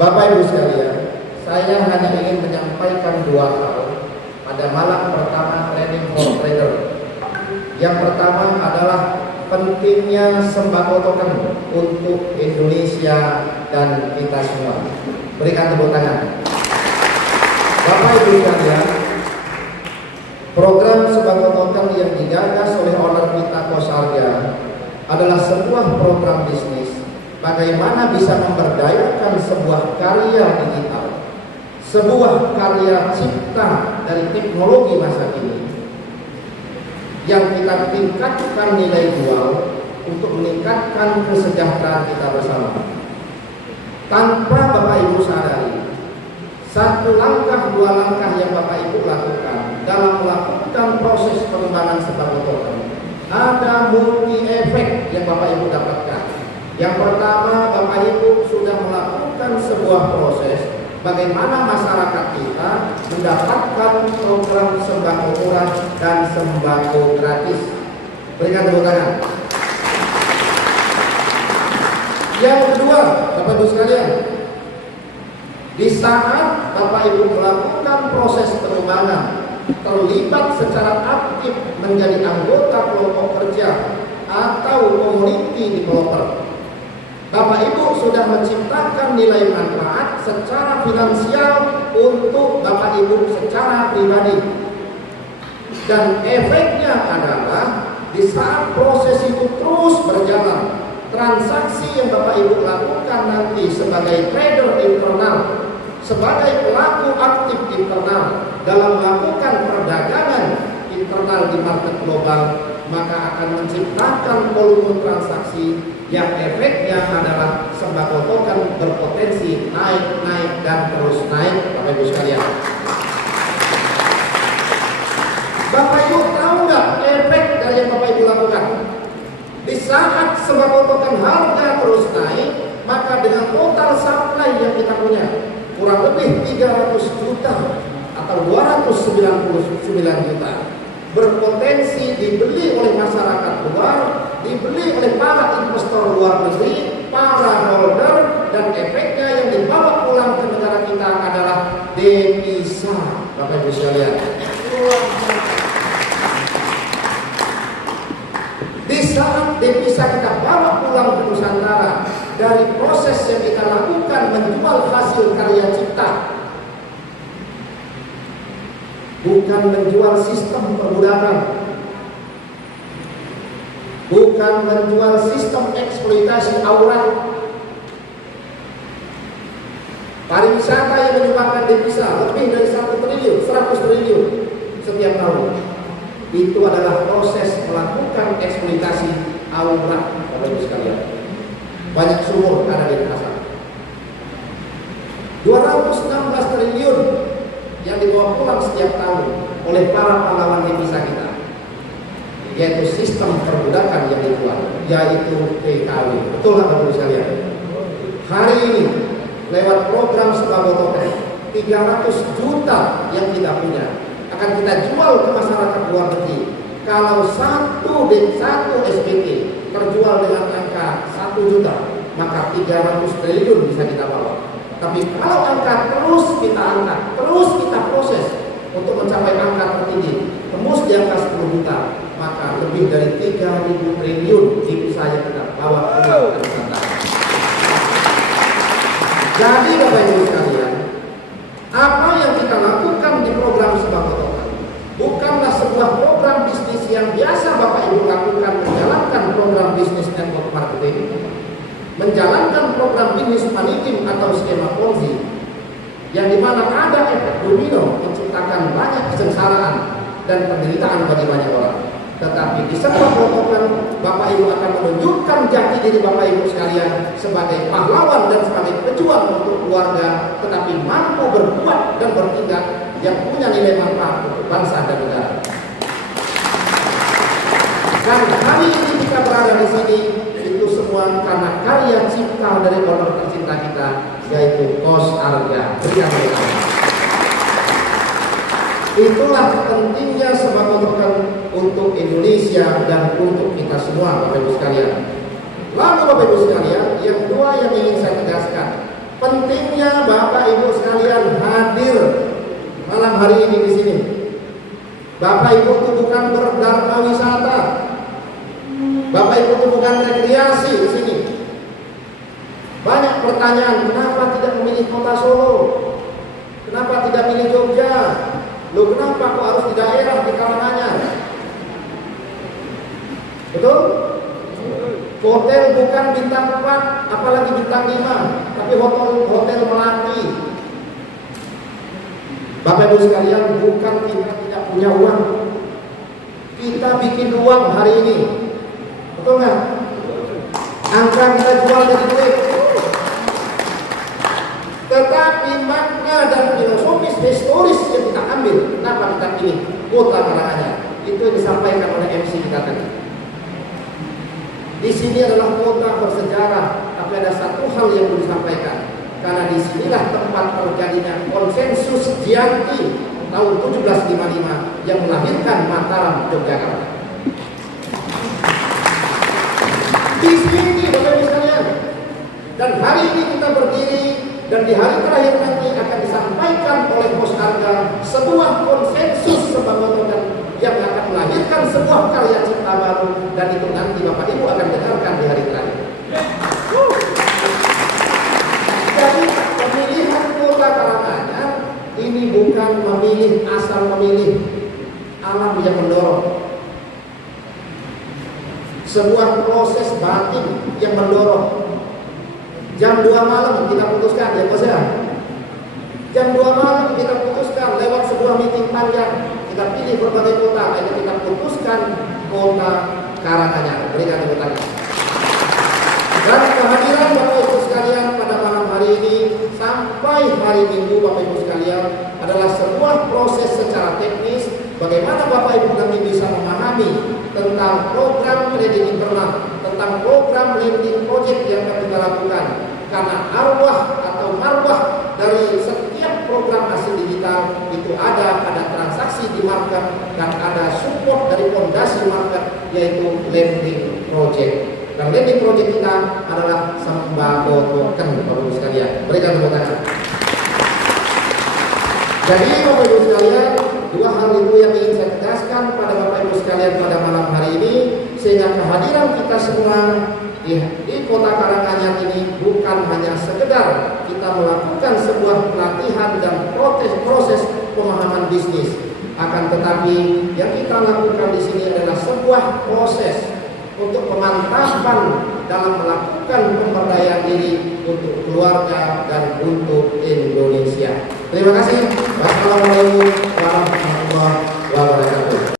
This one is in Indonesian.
Bapak Ibu sekalian, saya hanya ingin menyampaikan dua hal pada malam pertama Training for Trader. Yang pertama adalah pentingnya sembako token untuk Indonesia dan kita semua. Berikan tepuk tangan. Bapak Ibu sekalian, program sembako token yang digagas oleh owner kita Kosarga adalah sebuah program bisnis bagaimana bisa memberdayakan sebuah karya digital, sebuah karya cipta dari teknologi masa kini yang kita tingkatkan nilai jual untuk meningkatkan kesejahteraan kita bersama. Tanpa Bapak Ibu sadari, satu langkah dua langkah yang Bapak Ibu lakukan dalam melakukan proses pengembangan sembako token, ada multi efek yang Bapak Ibu dapatkan. Yang pertama, Bapak Ibu sudah melakukan sebuah proses bagaimana masyarakat kita mendapatkan program sembako murah dan sembako gratis. Berikan tepuk tangan. Yang kedua, Bapak Ibu sekalian, di saat Bapak Ibu melakukan proses pengembangan, terlibat secara aktif menjadi anggota kelompok kerja atau community developer, Bapak Ibu sudah menciptakan nilai manfaat secara finansial untuk Bapak Ibu secara pribadi. Dan efeknya adalah di saat proses itu terus berjalan, transaksi yang Bapak Ibu lakukan nanti sebagai trader internal, sebagai pelaku aktif internal dalam melakukan perdagangan internal di market global, maka akan menciptakan volume transaksi yang efeknya adalah sembako token berpotensi naik dan terus naik. Bapak Ibu sekalian, Bapak Ibu tahu nggak efek dari yang Bapak Ibu lakukan? Di saat sembako token harga terus naik, maka dengan total supply yang kita punya kurang lebih 300 juta atau 299 juta berpotensi dibeli oleh masyarakat luar, dibeli oleh para investor luar negeri, para holder, dan efeknya yang dibawa pulang ke negara kita adalah devisa. Bapak Ibu sekalian, di saat devisa kita bawa pulang ke Nusantara dari proses yang kita lakukan menjual hasil karya cipta, bukan menjual sistem perbudakan, bukan menjual sistem eksploitasi aurat. Pariwisata yang menyumbangkan devisa lebih dari 1 triliun, 100 triliun setiap tahun. Itu adalah proses melakukan eksploitasi aurat. Bapak Ibu sekalian, banyak sumur ada di pasar. 216 triliun yang dibawa pulang setiap tahun oleh para pahlawan devisa kita, yaitu sistem perbudakan yang dibuat, yaitu PKW. Betul nggak Bapak Ibu sekalian? Hari ini lewat program sembako token 300 juta yang kita punya akan kita jual ke masyarakat luar negeri. Kalau satu SPT terjual dengan angka 1 juta, maka 300 triliun bisa kita bawa. Tapi kalau angka terus kita angkat, terus kita proses untuk mencapai angka tertinggi, tembus di angka 10 juta, maka lebih dari 3.000 triliun devisa yang kita bawa pulang ke Nusantara. Jadi Bapak Ibu sekalian, apa yang kita lakukan di program sembako token bukanlah sebuah program bisnis yang biasa Bapak Ibu lakukan, menjalankan program bisnis network marketing, menjalankan program bisnis manitim atau skema Ponzi, yang dimana ada efek domino menciptakan banyak kesengsaraan dan penderitaan bagi banyak orang. Tetapi di sebuah program Bapak Ibu akan menunjukkan jati diri Bapak Ibu sekalian sebagai pahlawan dan sebagai pejuang untuk keluarga, tetapi mampu berbuat dan bertindak yang punya nilai manfaat untuk bangsa dan negara. Dan hari ini kita berada di sini itu semua karena karya cipta dari owner tercinta kita, yaitu Kosarga. Itulah pentingnya sembako token untuk Indonesia dan untuk kita semua, Bapak Ibu sekalian. Lalu Bapak Ibu sekalian, yang kedua yang ingin saya tegaskan, Pentingnya Bapak Ibu sekalian hadir malam hari ini di sini. Bapak Ibu itu bukan berdharma wisata. Bapak Ibu itu bukan rekreasi di sini. Banyak pertanyaan, kenapa tidak memilih kota Solo? Kenapa tidak milih Jogja? Loh, kenapa kok harus di daerah di Karanganyar? Betul? Hotel bukan bintang 4, apalagi bintang 5, tapi hotel Melati. Bapak Ibu sekalian, bukan kita tidak punya uang. Kita bikin uang hari ini. Betul nggak? Angka kita jual jadi duit. Tetapi makna dan filosofis historis yang kita ambil, kenapa kita pilih kota Karanganyar? Itu yang disampaikan oleh MC kita tadi. Di sini adalah kota bersejarah, tapi ada satu hal yang perlu disampaikan. Karena disinilah tempat terjadinya konsensus Giyanti tahun 1755 yang melahirkan Mataram, Yogyakarta. Di sini Bapak Ibu sekalian, dan hari ini kita berdiri, dan di hari terakhir nanti akan disampaikan oleh Bos Arga sebuah konsensus pembangunan yang akan melahirkan sebuah karya cipta baru, dan itu nanti Bapak Ibu akan dengarkan di hari terakhir. Jadi pemilihan kota Karanganyar ini bukan memilih asal memilih, alam yang mendorong. Sebuah proses batin yang mendorong. Jam 2 malam kita putuskan, ya Bos ya. Jam 2 malam kita putuskan lewat sebuah meeting panjang. Kita pilih berbagai kota, akhirnya kita putuskan kota Karanganyar. Berikan tepuk tangan. Dan kehadiran Bapak Ibu sekalian pada malam hari ini sampai hari Minggu Bapak Ibu sekalian adalah sebuah proses secara teknis bagaimana Bapak Ibu nanti bisa memahami tentang program kredit internal, tentang program lending project yang akan kita lakukan. Karena arwah atau marwah dari setiap program hasil digital itu ada transaksi di market dan ada support dari fondasi market, yaitu lending project. Dan lending project kita adalah sembako token, Bapak Ibu sekalian. Berikan tepuk tangan. Jadi Bapak Ibu sekalian, dua hal itu yang ingin saya tegaskan pada Bapak Ibu sekalian pada malam hari ini, sehingga kehadiran kita semua di kota Karanganyar ini bukan hanya sekedar kita melakukan sebuah pelatihan dan proses pemahaman bisnis, akan tetapi yang kita lakukan di sini adalah sebuah proses untuk pemantapan dalam melakukan pemberdayaan diri untuk keluarga dan untuk Indonesia. Terima kasih. Wassalamualaikum